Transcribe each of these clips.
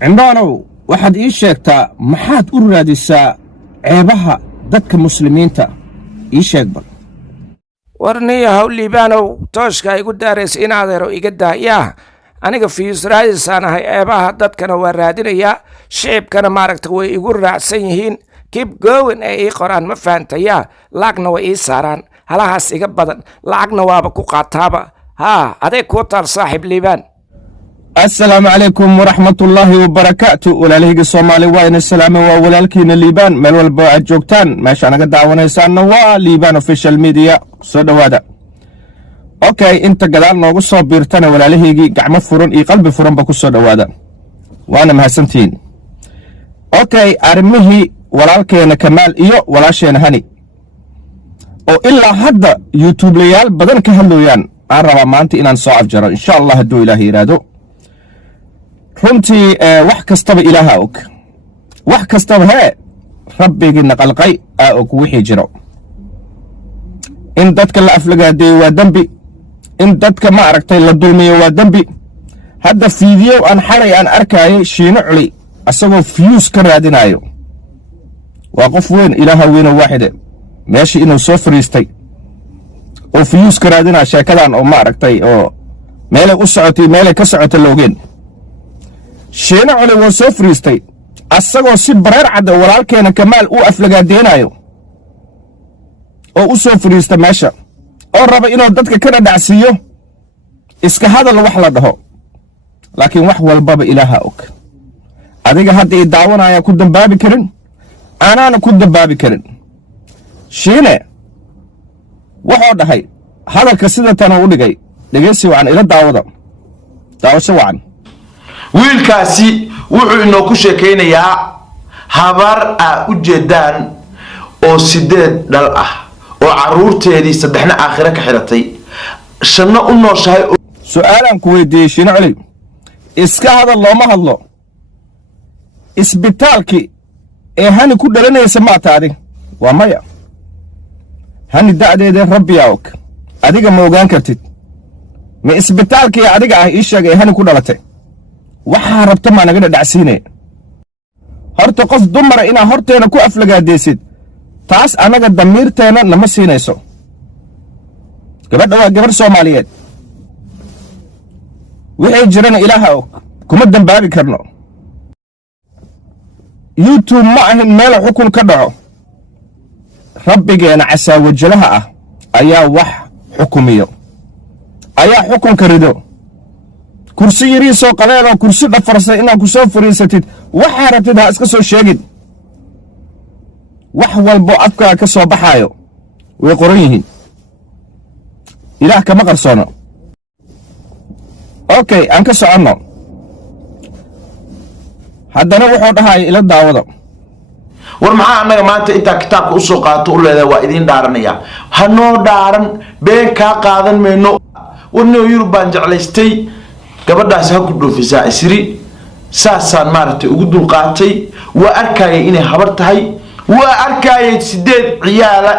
cimraanow waxaad ii sheegtaa maxaad u raadisaa ceebaha dadka muslimiinta ii sheeg bal warniya hawliibaanow tooshka igu daaraysa in adeero iga daayaa aniga fiisraayisaan ahay ceebaha dadkana waa raadinayaa shicibkana maaragta way igu raacsan yihiin keep going ee ii qoraan ma fahantayaa lacagna way ii saaraan halahaas iga badan lacagna waaba ku qaataaba haa adeeg kuu taal saaxiib liibaan السلام عليكم ورحمة الله وبركاته ولالهيق الصومالي وين السلام وولالكين الليبان ملوال بوعد جوكتان ماشي أنا قد دعوانا يسانا ليبان official media صدى وادا اوكي انت قدال نوغو صوبيرتانا ولالهيقي قعمة فرون اي قلب فرون باكو صدى وادا وانا مهسنتين اوكي ارميهي ولالكين كمال ايو ولاشين هاني او إلا هدا يوتيوب ليال بدن كهلويان عربا مانتي انان صعب جرى ان شاء الله هدو الهي رادو runtii wax kastaba ilaaha og wax kastaba hee rabbigiina qalqay aa og wixii jiro in dadka la aflagaadeeyo waa dembi in dadka ma aragtay la dulmiyo waa dembi hadda fiidiyow aan xalay aan arkaayay shiino culi asagoo fiyuus ka raadinayo waa qof weyn ilaaha weynoo waaxide meeshii inuu soo fariistay oo fiyuus ka raadinaya sheekadan oo ma aragtay oo meelay u socotay meelay ka socota la ogeen shiino culi waa soo fariistay asagoo si bareer cadda walaalkeena kamaal uu aflagaadeenayo oo u soo fariista meesha oo raba inuu dadka ka dhadhacsiiyo iska hadal wax la dhaho laakiin wax walbaba ilaaha og adiga hadda ii daawanaya ku dambaabi karin anaana ku dambaabi karin shiine wuxuu dhahay hadalka sida tanuu u dhigay dhegeysi wacan ila daawasho wacan wiilkaasi wuxuu inoo ku sheekaynayaa habar u jeedaan oo 8 dhal ah oo caruurteedii 3 aakhira ka xiratay shanna u nooshahay su'aalan ku weydiiyay shiino culi iska hadal looma hadlo isbitaalki ee hani ku dhalanaysa ma taadi waa maya hani da'deeda rabbi og adiga ma ogaan kartid ma isbitaalki adiga ah ii sheeg ee hani ku dhalatay waxaa rabta ma naga dhacsiinay horta qof dumar ina horteena ku aflagaadeesid taas anaga damiirteena nama siinayso gabadha waa gabar Soomaaliyeed wixii jirana ilaaha og kuma dambaabi karno YouTube ma ahin meel xukun ka dhaco rabbigeena casaa wajalaha ah ayaa wax xukumiyo ayaa xukun ka rido kursi yariisoo qaleeloo kursi dhafarsay inaad ku soo fariisatid waxaa rabtid ha iska soo sheegid wax walbo afkaa ka soo baxaayo way qoran yihiin ilaah kama qarsoono okay aan ka soconno haddana wuxuu dhahay ila daawado war maxaa annaga maanta intaa kitaabka u soo qaato u leedahay waa idiin dhaaranaya hanoo dhaaran been kaa qaadan mayno warnoo Yurub baan jeclaystay gabadhaas ha ku dhoofisaa isri saasaan maartay ugu dul qaatay waa arkayay inay habar tahay waa arkayay 8 ciyaala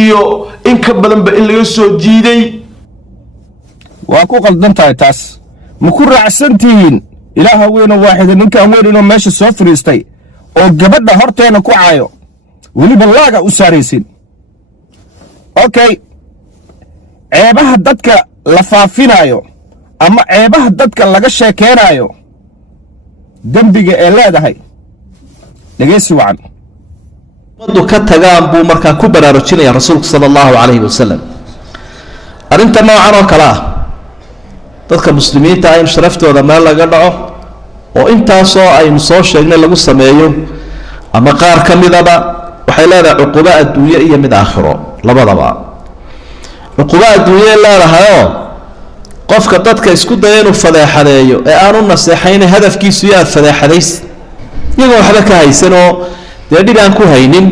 iyo in ka badan ba in laga soo jiiday waa ku qaldan tahay taas ma ku raacsantiin ilaaha weyn waaxid ninkan weyn inuu meesha soo fariistay oo gabadha horteena ku caayo waliba laaga u saaraysin okay ceebaha dadka la faafinayo ama ceebaha dadka laga sheekeenayo dambiga ee leedahay dhageysi wacan wadu ka tagaan buu markaa ku baraarujinaya rasuulku sallallahu alayhi wasallam arinta noocan oo kala dadka muslimiinta ay sharaftooda meel laga dhaco oo intaasoo aynu soo sheegnay lagu sameeyo ama qaar ka midaba waxay leedahay cuquba adduunyo iyo mid aakhiro labadaba cuquba adduunyo leedahay qofka dadka isku daya inuu fadeexadeeyo ee aanu naseexayn hadafkiisu yaad fadeexadays iyagoo waxba ka haysan oo dee dhib aan ku haynin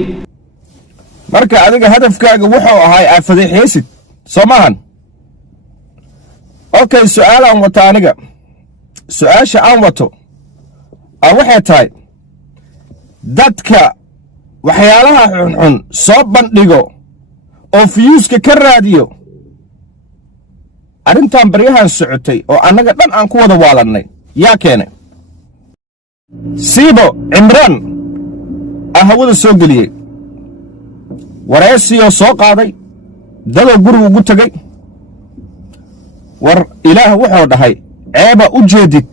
marka adiga hadafkaaga wuxuu ahay aad fadeexaysid soo maahan okay su'aalaan wata aniga su'aasha aan wato waxay tahay dadka waxyaalaha xunxun soo bandhigo oo fiyuuska ka raadiyo arrintan baryahan socotay oo annaga dhan aan ku wada waalanay yaa keenay siibo cimraan hawada soo geliyey wareesiyoo soo qaaday dadoo guriga ugu tegey war ilaah wuxuu dhahay ceeba u jeedid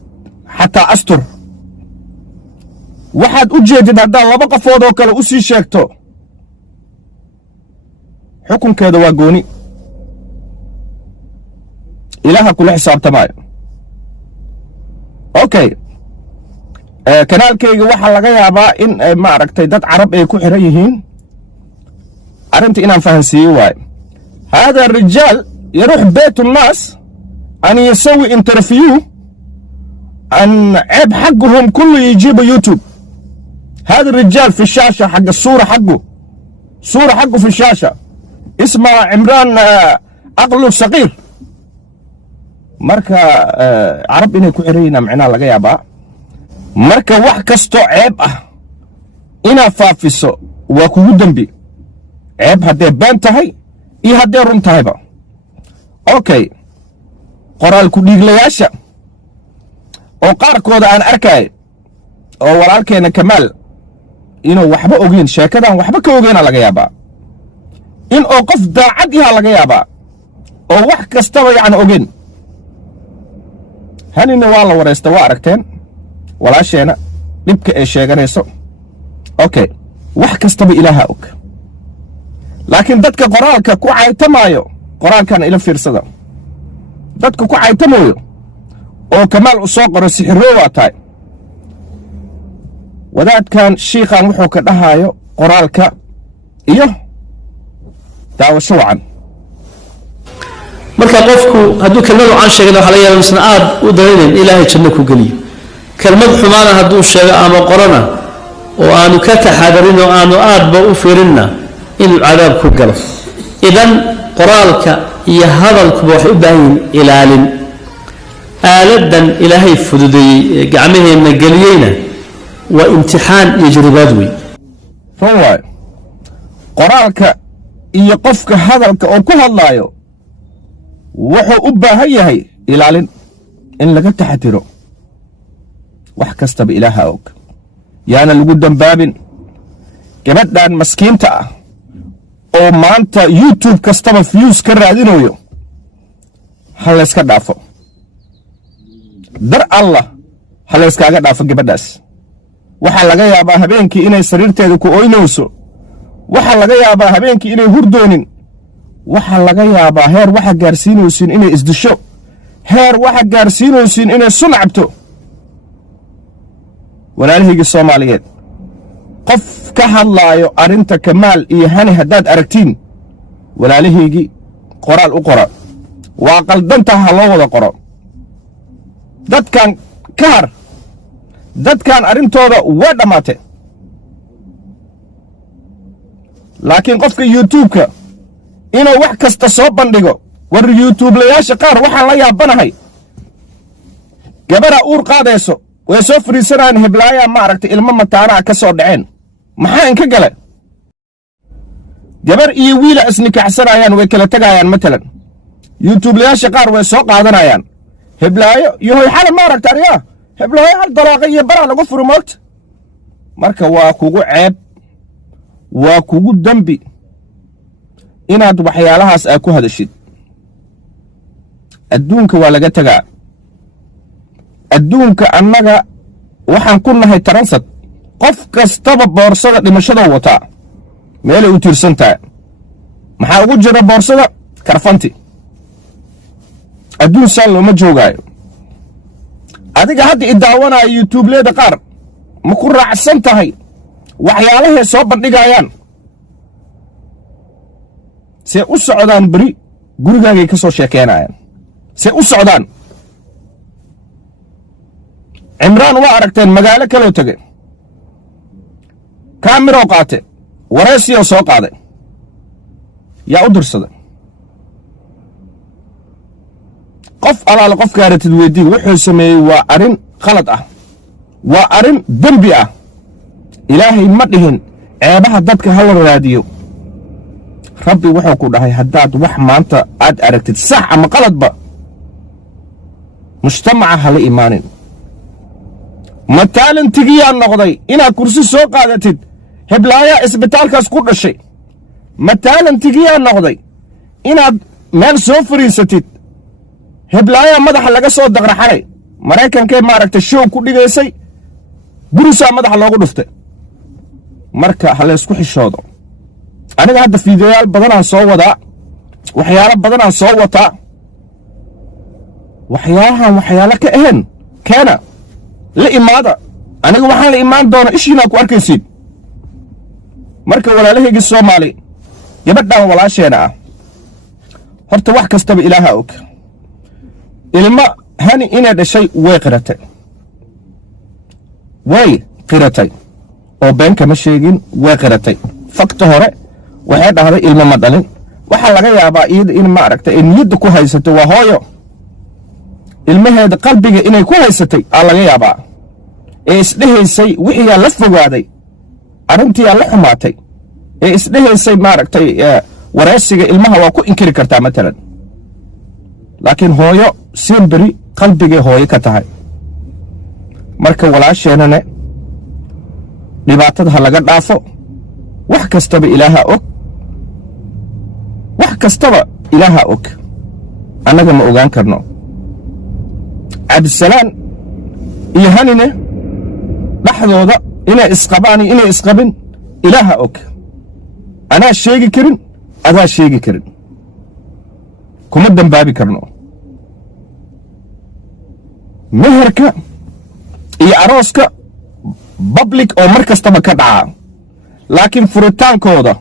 xataa astur waxaad u jeedid haddaad laba qofood oo kale u sii sheegto xukunkeeda waa gooni ilaaha kula xisaabtamaayo okay kanaalkayga waxaa laga yaabaa in maaragtay dad carab ay ku xiran yihiin arrinta inaan fahansiiyo waayo hada rijaal yaruux beyt الnaas an yasawi interview an ceeb xaqهم كله يجيب يوتيوب هذا الرجال في الشاشة حق الصورة حقه في الشاشة اسمه عمران عقله صغير marka carab inay ku xirayna macnaa laga yaabaa marka wax kasto ceeb ah ina faafiso waa kugu dambi ceeb haddee been tahay iyo haddee run tahayba okay qoraal ku dhiiglayaasha oo qaarkooda aan arkay oo walaalkeena Kamaal inuu waxba ogeyn sheekadan waxba ka ogeena laga yaabaa in oo qof daacad yahay laga yaabaa oo wax kastaba yacni ogeyn hanina waa la wareesta waa aragteen walaasheena dhibka ay sheeganayso okay wax kastaba ilaaha og laakiin dadka qoraalka ku caytamaayo qoraalkan ila fiirsada dadka ku caytamooyo oo Kamaal u soo qoro sixiroo waa tahay wadaadkan shiikhan wuxuu ka dhahayo qoraalka iyo daawasho wacan marka qofku hadduu kelmad aan sheegin waxa laga yaabaa isna aad u dareerin ilaahay janno ku geliyo kelmad xumaana hadduu sheego ama qorana oo aanu ka taxadarin oo aanu aadba u fiirinna inuu cadaab ku galo idan qoraalka iyo hadalkuba waxay u baahan yihiin ilaalin aaladan ilaahay fududeeyey gacmaheenna geliyeyna waa imtixaan iyo jaribaad wey run waayo qoraalka iyo qofka hadalka oo ku hadlaayo wuxuu u baahan yahay ilaalin in laga taxadiro wax kastaba ilaaha og yaana lagu dambaabin gabadhan maskiinta ah oo maanta youtube kastaba views ka raadinayo ha layska dhaafo dar allah ha layskaaga dhaafo gabadhaas waxaa laga yaabaa habeenkii inay sariirteeda ku ooynayso waxaa laga yaabaa habeenkii inay hurdoonin waxaa laga yaabaa heer waxa gaarsiinaysiin inay isdisho heer waxa gaarsiinaysiin inay suncabto walaalahayga Soomaaliyeed qof ka hadlaayo arinta Kamaal iyo Hani haddaad aragtiin walaalahaygi qoraal u qora waa qaldantaha loo wada qoro dadkan kaar dadkan arintooda waa dhamaatay laakiin qofka youtube-ka inuu wax kasta soo bandhigo war youtube-layaasha qaar waxaan la yaabanahay gabadha uur qaadayso way soo fariisanayaan heblaaya ma aragtay ilmo mataanaha ka soo dhaceen maxaa inka gale gabar iyo wiila isnikaxsanayaan way kala tagayaan matalan youtube-layaasha qaar way soo qaadanayaan heblaayo iyo hoy xala ma aragta ariya heblaayo hal dalaaqa iyo bara lagu furo moogta marka waa kugu ceeb waa kugu dambi inaad waxyaalahaas ay ku hadashid adduunka waa laga tagaa adduunka annaga waxaan ku nahay taransad qof kastaba boorsada dhimashada wataa meelay u tiirsan tahay maxaa ugu jira boorsada karfanti adduun saan looma joogaayo adiga hadda i daawanaayo youtube-leeda qaar ma ku raacsan tahay waxyaalahay soo bandhigayaan see u socdaan beri gurigaagay ka soo sheekeenayaan see u socdaan cimraan waa aragteen magaalo kaloo tegay kaamiroo qaate wareysiyoo soo qaaday yaa u dirsaday qof alaale qofka aratid weydii wuxuu sameeyey waa arrin khalad ah waa arrin dembi ah ilaahay ma dhihin ceebaha dadka ha la raadiyo rabbi wuxuu ku dhahay haddaad wax maanta aad aragtid sax ama qaladba mujtamaca ha la imaanin ma taalantigiyaa noqday inaad kursi soo qaadatid heblaayaa isbitaalkaas ku dhashay ma taalantigiyaa noqday inaad meel soo fariisatid heblaayaa madaxa laga soo daqraxanay maraykankee maaragtay show ku dhigaysay gurisaa madaxa loogu dhuftay marka ha laysku xishoodo aniga hadda fiidiyoyaal badanaan soo wadaa waxyaalo badanaan soo wataa waxyaalahan waxyaalo ka ahayn keena la imaada aniga waxaan la imaan doona ishiinaa ku arkaysiin marka walaalahaygii soomaali gabadhan walaasheena ah horta wax kastaba ilaaha og ilma hani inay dhashay way qiratay oo been kama sheegin way qiratay fakta hore waxay dhahday ilmo ma dhalin waxaa laga yaabaa iyada in maaragtay ay niyadda ku haysato waa hooyo ilmaheeda qalbiga inay ku haysatay aa laga yaabaa ee isdhehaysay wixiyaa la fogaaday arrintiyaa la xumaatay ee isdhehaysay maaragtay wareysiga ilmaha waa ku inkiri kartaa matalan laakiin hooyo simberi qalbigay hooyo ka tahay marka walaasheenane dhibaatada ha laga dhaafo wax kastaba ilaaha og wax kastaba ilaaha og annaga ma ogaan karno cabdisalaan iyo hanine dhaxdooda inay isqabaan iyo inay isqabin ilaaha og anaa sheegi karin adaa sheegi karin kuma dambaabi karno meherka iyo arooska public oo mar kastaba ka dhacaa laakiin furitaankooda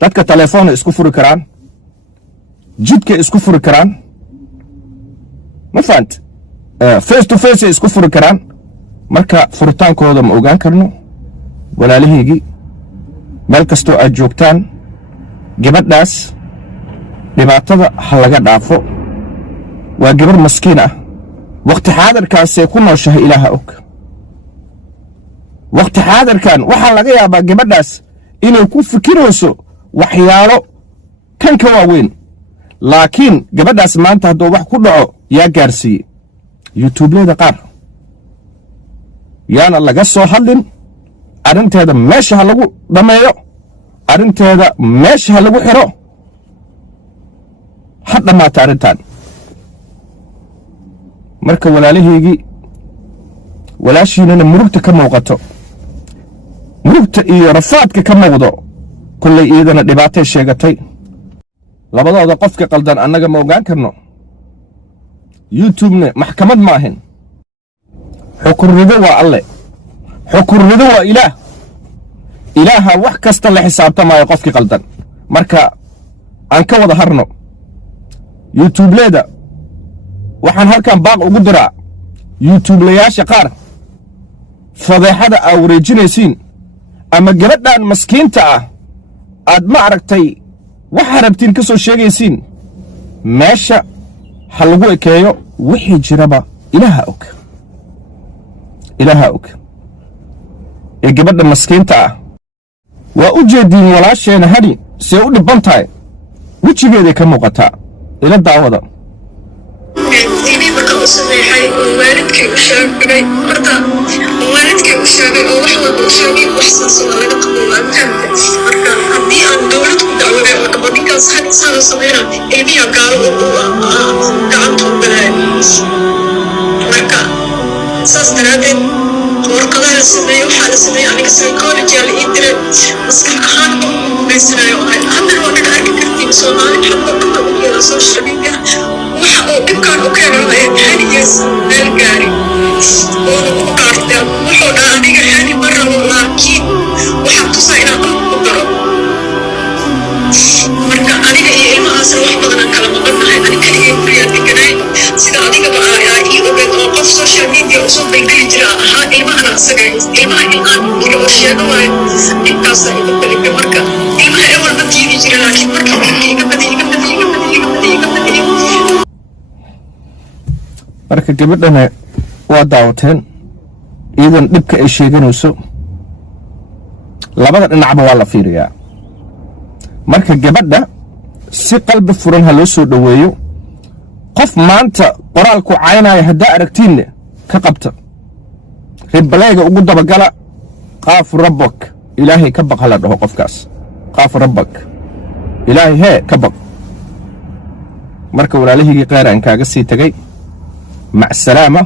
dadka telefoona isku furi karaan jidka isku furi karaan ma fahant face to face ay isku furi karaan marka furitaankooda ma ogaan karno walaalahaygii meel kastoo aad joogtaan gabadhaas dhibaatada ha laga dhaafo waa gabar maskiin ah waqti xaadirkaasay ku nooshahay ilaaha og waqti xaadirkan waxaa laga yaabaa gabadhaas inay ku fikirayso waxyaalo kan ka waaweyn laakiin gabadhaas maanta hadduu wax ku dhaco yaa gaarsiiyey yutuubleyda qaar yaana laga soo hadlin arrinteeda meesha ha lagu dhammeeyo arrinteeda meesha ha lagu xiro ha dhammaata arrintan marka walaalahaygii walaashiinana murugta ka muuqato murugta iyo rafaadka ka muuqdo kollay iyadana dhibaatay sheegatay labadooda qofka qaldan annaga ma ogaan karno youtubene maxkamad ma ahin xukunrido waa alle xukunrido waa ilaaha wax kasta la xisaabtamaayo qofkii qaldan marka aan ka wada harno yutuubleeda waxaan halkan baaq ugu diraa yutuublayaasha qaar fadeexada aa wareejinaysiin ama gabadhan maskiinta ah aad ma aragtay waxa rabtiin ka soo sheegaysiin meesha ha lagu ekeeyo wixii jiraba ilaaha og ee gabadha maskiinta ah waa u jeediin walaasheena hani see u dhibban tahay wejigeeday ka muuqataa ila daawada marka u sameexay oo waalidkay u sheegay marka waalidkay u sheegay oo wax walba u sheegay wax saas oo laga qabo marka haddii aan dowlad ku dacwooday oo ninkaas hadisaan u sameeyna ilmiya gaalo gacanta u galay marka saas daraadeed warqadaha la sameeyey waxaa la sameeyey aniga psychology la ii diray maskax ahaan ma gumaysanayo haddana waa naga arki kartiin soomaali xabba dhulka u yeela social media waxa uu dhibkaan u keenay hanigaas meel gaari oona ku qaarteen wuxuu dhaa aniga hani ma rabo laakiin waxaan tusaa inaan dhulka ku daro marka aniga iyo ilmahaasna wax badanaan kala maqannahay ani keligay guriyaa deganay sida adigaba aa ii ogeed oo qof social media usoo baygeli jira ahaa ilmahana asaga ilmaha in-aan jira oo sheego waayo intaasa iga badiga marka ilmaha ewal ma diidi jira laakiin marka iga badi marka gabadhana waa daawateen iyadan dhibka ay sheeganayso labada dhinacba waa la fiiriyaa marka gabadha si qalbi furan ha loo soo dhoweeyo qof maanta qoraalku caynaya haddaa aragtiinne ka qabta ribaleega ugu dabagala qaaf rabbak ilaahay ka baq hala dhaho qofkaas qaaf rabbak ilaahay hee ka baq marka walaalahaygi qaar aan kaaga sii tagay mac salaama